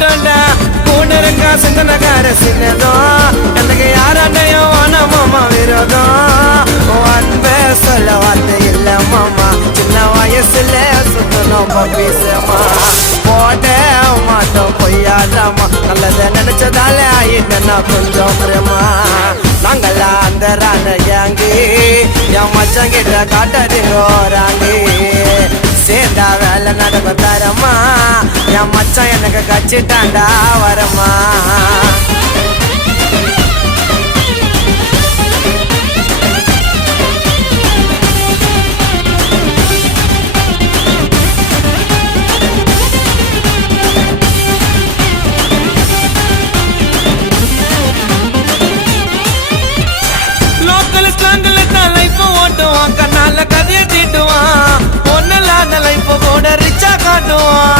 மாட்டோண்டா கூட இருக்கா சிந்தனக்கார சின்னதும் எனக்கு யாராண்டையும் வான மாமா விரோதம் அன்பே சொல்ல வார்த்தை இல்ல மாமா சின்ன வயசுல சுத்தணும் பீசமா போட மாட்டோம் பொய்யாடாமா நல்லத நினைச்சதால ஆயிட்டேன்னா கொஞ்சம் பிரேமா நாங்களா அந்த ராண கேங்கு என் மச்சான் கிட்ட காட்டாதீங்க சேர்ந்தா வேலை நடக்கும் தரமா என் மச்சான் எனக்கு கச்சிட்டாண்டா வரமா கதையை தீட்டுவான் ஒன்னு இல்லாத லைஃப் கூட ரிச்சா காட்டுவான்